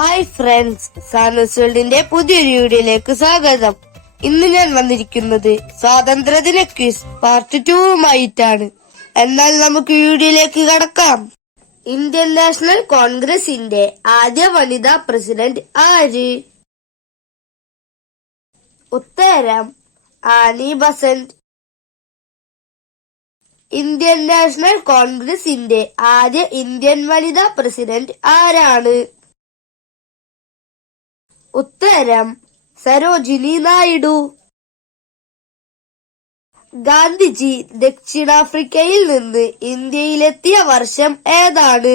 Hi friends, സാനസ് വേൾഡിന്റെ പുതിയൊരു വീഡിയോയിലേക്ക് സ്വാഗതം. ഇന്ന് ഞാൻ വന്നിരിക്കുന്നത് സ്വാതന്ത്ര്യദിന ക്വിസ് പാർട്ട് 2 എന്നാൽ നമുക്ക് വീഡിയോയിലേക്ക് കടക്കാം. ഇന്ത്യൻ നാഷണൽ കോൺഗ്രസിന്റെ ആദ്യ വനിതാ പ്രസിഡന്റ് ആര്? ഉത്തരം ആനി ബസന്റ്. ഇന്ത്യൻ നാഷണൽ കോൺഗ്രസിന്റെ ആദ്യ ഇന്ത്യൻ വനിതാ പ്രസിഡന്റ് ആരാണ്? ഉത്തരം സരോജിനി നായിഡു. ഗാന്ധിജി ദക്ഷിണാഫ്രിക്കയിൽ നിന്ന് ഇന്ത്യയിലെത്തിയ വർഷം ഏതാണ്?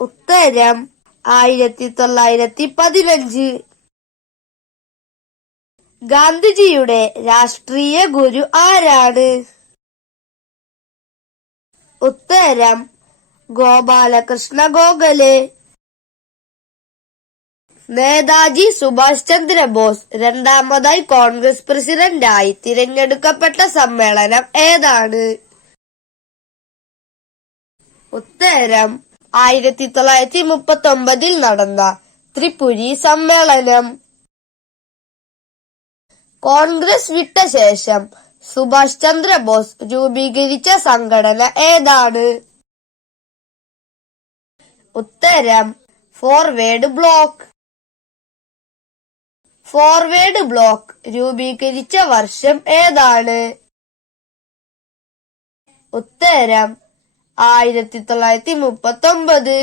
ഉത്തരം 1915. ഗാന്ധിജിയുടെ രാഷ്ട്രീയ ഗുരു ആരാണ്? ഉത്തരം ഗോപാലകൃഷ്ണ ഗോഖലെ. നേതാജി സുഭാഷ് ചന്ദ്രബോസ് രണ്ടാമതായി കോൺഗ്രസ് പ്രസിഡന്റായി തിരഞ്ഞെടുക്കപ്പെട്ട സമ്മേളനം ഏതാണ്? ഉത്തരം 1939 നടന്ന ത്രിപുരി സമ്മേളനം. കോൺഗ്രസ് വിട്ട ശേഷം സുഭാഷ് ചന്ദ്രബോസ് രൂപീകരിച്ച സംഘടന ഏതാണ്? ഉത്തരം ഫോർവേഡ് ബ്ലോക്ക്. ഫോർവേഡ് ബ്ലോക്ക് രൂപീകരിച്ച വർഷം ഏതാണ്? ഉത്തരം 1939.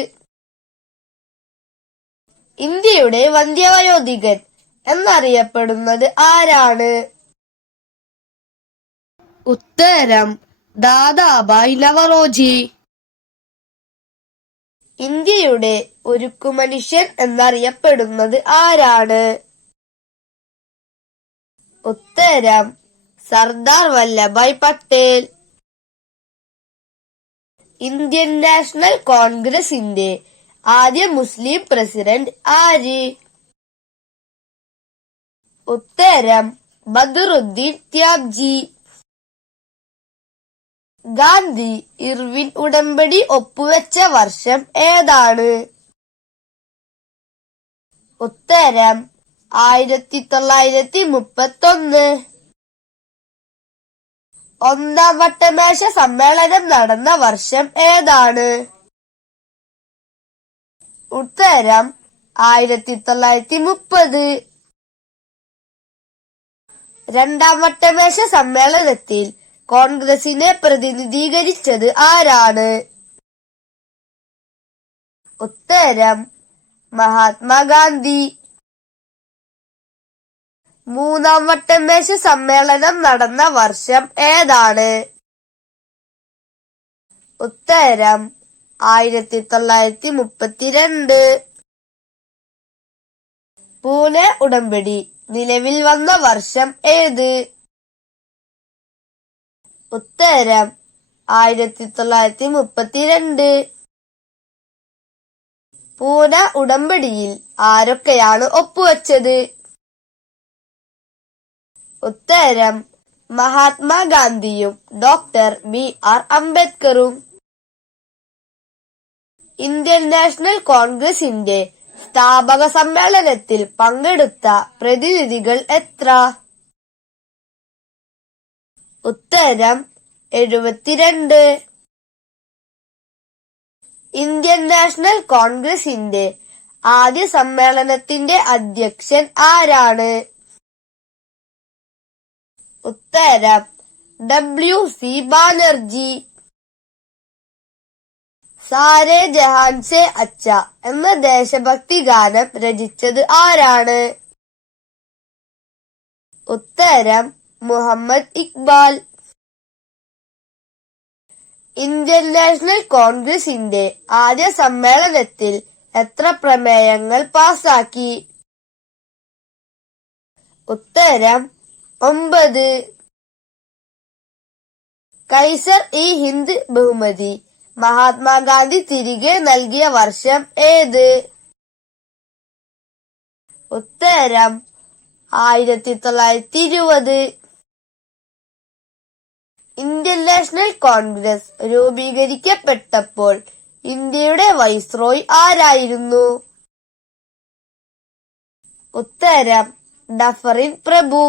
ഇന്ത്യയുടെ വന്ധ്യവയോധികൻ എന്നറിയപ്പെടുന്നത് ആരാണ്? ഉത്തരം ദാദാഭായ് നവറോജി. ഇന്ത്യയുടെ ഉരുക്കുമനുഷ്യൻ എന്നറിയപ്പെടുന്നത് ആരാണ്? ഉത്തരം സർദാർ വല്ലഭായ് പട്ടേൽ. ഇന്ത്യൻ നാഷണൽ കോൺഗ്രസിന്റെ ആദ്യ മുസ്ലിം പ്രസിഡന്റ് ആര്? ഉത്തരം ബദറുദ്ദീൻ ത്യാബ്ജി. ഗാന്ധി ഇർവിൻ ഉടമ്പടി ഒപ്പുവെച്ച വർഷം ഏതാണ്? ഉത്തരം 1931. ഒന്നാം വട്ടമേശ സമ്മേളനം നടന്ന വർഷം ഏതാണ്? ഉത്തരം 1930. രണ്ടാം വട്ടമേശ സമ്മേളനത്തിൽ കോൺഗ്രസിനെ പ്രതിനിധീകരിച്ചത് ആരാണ്? ഉത്തരം മഹാത്മാഗാന്ധി. മൂന്നാം വട്ടമേശ സമ്മേളനം നടന്ന വർഷം ഏതാണ്? ഉത്തരം 1932. പൂനെ ഉടമ്പടി നിലവിൽ വന്ന വർഷം ഏത്? ഉത്തരം 1932. പൂനെ ഉടമ്പടിയിൽ ആരൊക്കെയാണ് ഒപ്പുവെച്ചത്? ഉത്തരം മഹാത്മാഗാന്ധിയും ഡോക്ടർ BR അംബേദ്കറും. ഇന്ത്യൻ നാഷണൽ കോൺഗ്രസിന്റെ സ്ഥാപക സമ്മേളനത്തിൽ പങ്കെടുത്ത പ്രതിനിധികൾ എത്ര? ഉത്തരം 72. ഇന്ത്യൻ നാഷണൽ കോൺഗ്രസിന്റെ ആദ്യ സമ്മേളനത്തിന്റെ അധ്യക്ഷൻ ആരാണ്? ഉത്തരം WC ബാനർജി. സാരേ ജഹാൻ സേ അച്ച എന്ന ദേശഭക്തി ഗാനം രചിച്ചത് ആരാണ്? ഉത്തരം മുഹമ്മദ് ഇക്ബാൽ. ഇന്ത്യൻ നാഷണൽ കോൺഗ്രസിന്റെ ആദ്യ സമ്മേളനത്തിൽ എത്ര പ്രമേയങ്ങൾ പാസാക്കി? ഉത്തരം 9. കൈസർ-ഇ-ഹിന്ദ് ബഹുമതി മഹാത്മാഗാന്ധി തിരികെ നൽകിയ വർഷം ഏത്? ഉത്തരം 1920. ഇന്ത്യൻ നാഷണൽ കോൺഗ്രസ് രൂപീകരിക്കപ്പെട്ടപ്പോൾ ഇന്ത്യയുടെ വൈസ്രോയ് ആരായിരുന്നു? ഉത്തരം ഡഫറിൻ പ്രഭു.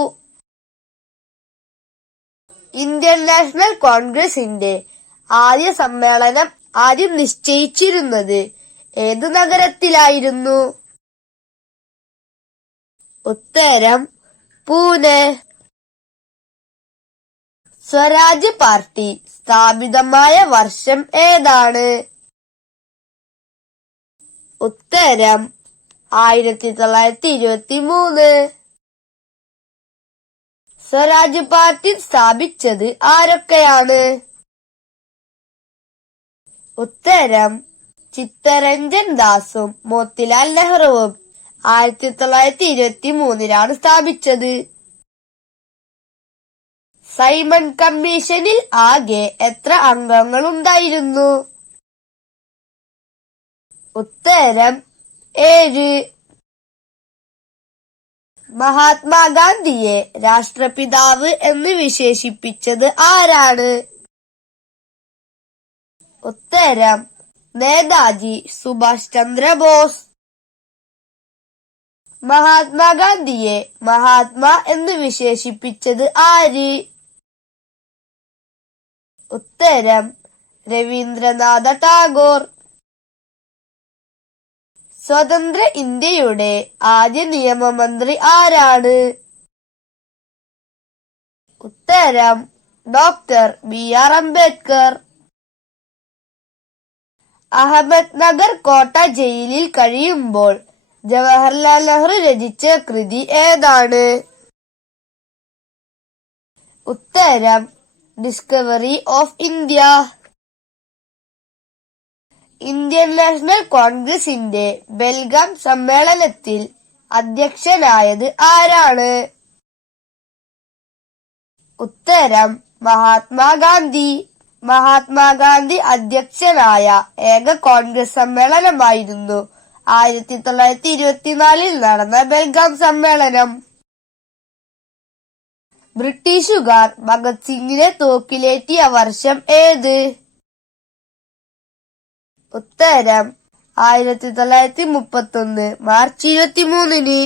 ഇന്ത്യൻ നാഷണൽ കോൺഗ്രസിന്റെ ആദ്യ സമ്മേളനം ആദ്യം നിശ്ചയിച്ചിരുന്നത് ഏത് നഗരത്തിലായിരുന്നു? ഉത്തരം പൂനെ. സ്വരാജ് പാർട്ടി സ്ഥാപിതമായ വർഷം ഏതാണ്? ഉത്തരം 1923. സ്വരാജ് പാർട്ടി സ്ഥാപിച്ചത് ആരൊക്കെയാണ്? ഉത്തരം ചിത്തരഞ്ജൻ ദാസും മോത്തിലാൽ നെഹ്റുവും 1923 സ്ഥാപിച്ചത്. സൈമൺ കമ്മീഷനിൽ ആകെ എത്ര അംഗങ്ങളുണ്ടായിരുന്നു? ഉത്തരം 7. മഹാത്മാഗാന്ധിയെ രാഷ്ട്രപിതാവ് എന്ന് വിശേഷിപ്പിച്ചത് ആരാണ്? ഉത്തരം നേതാജി സുഭാഷ് ചന്ദ്രബോസ്. മഹാത്മാഗാന്ധിയെ മഹാത്മാ എന്ന് വിശേഷിപ്പിച്ചത് ആര്? ഉത്തരം രവീന്ദ്രനാഥ ടാഗോർ. സ്വതന്ത്ര ഇന്ത്യയുടെ ആദ്യ നിയമമന്ത്രി ആരാണ്? ഉത്തരം ഡോക്ടർ BR അംബേദ്കർ. അഹമ്മദ് നഗർ കോട്ട ജയിലിൽ കഴിയുമ്പോൾ ജവഹർലാൽ നെഹ്റു രചിച്ച കൃതി ഏതാണ്? ഉത്തരം discovery of India. Indian national കോൺഗ്രസിന്റെ ബെൽഗാം സമ്മേളനത്തിൽ അധ്യക്ഷനായത് ആരാണ്? ഉത്തരം മഹാത്മാഗാന്ധി. മഹാത്മാഗാന്ധി അധ്യക്ഷനായ ഏക കോൺഗ്രസ് സമ്മേളനമായിരുന്നു 1924 നടന്ന ബെൽഗാം സമ്മേളനം. ബ്രിട്ടീഷുകാർ ഭഗത് സിംഗിനെ തൂക്കിലേറ്റിയ വർഷം ഏത്? ഉത്തരം 1931 മാർച്ച് 23.